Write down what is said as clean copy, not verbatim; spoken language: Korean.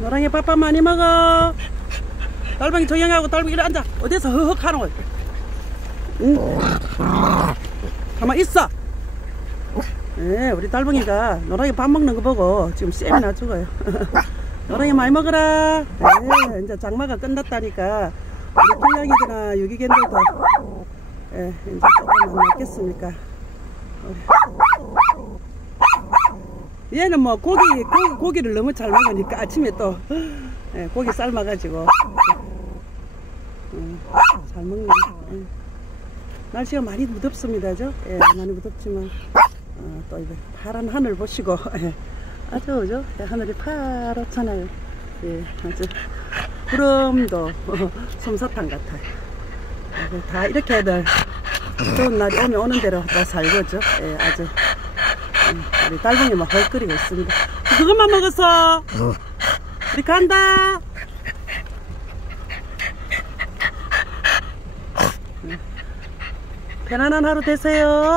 노랑이 밥밥 많이 먹어. 달방이 조용하고 달방이 이리 앉아. 어디서 허헉 하는 거야. 응? 가만 있어. 네, 우리 달방이가 노랑이 밥 먹는 거 보고 지금 쌤이 나 죽어요. 노랑이 많이 먹어라. 네, 이제 장마가 끝났다니까 우리 길냥이들이나 유기견들도 네, 이제 조금 안 낫겠습니까. 얘는 뭐 고기를 너무 잘 먹으니까 아침에 또 예, 고기 삶아가지고 잘 먹네. 예. 날씨가 많이 무덥습니다. 예, 많이 무덥지만 또 이제 파란 하늘 보시고 예, 아주 하늘이 파랗잖아요. 예, 아주 구름도 솜사탕 같아요. 다 이렇게 애들 좋은 날이 오면 오는 대로 다 살고죠. 예, 아주 우리 달봉이 막 헐거리고 있습니다. 그것만 먹었어. 우리 간다. 편안한 하루 되세요.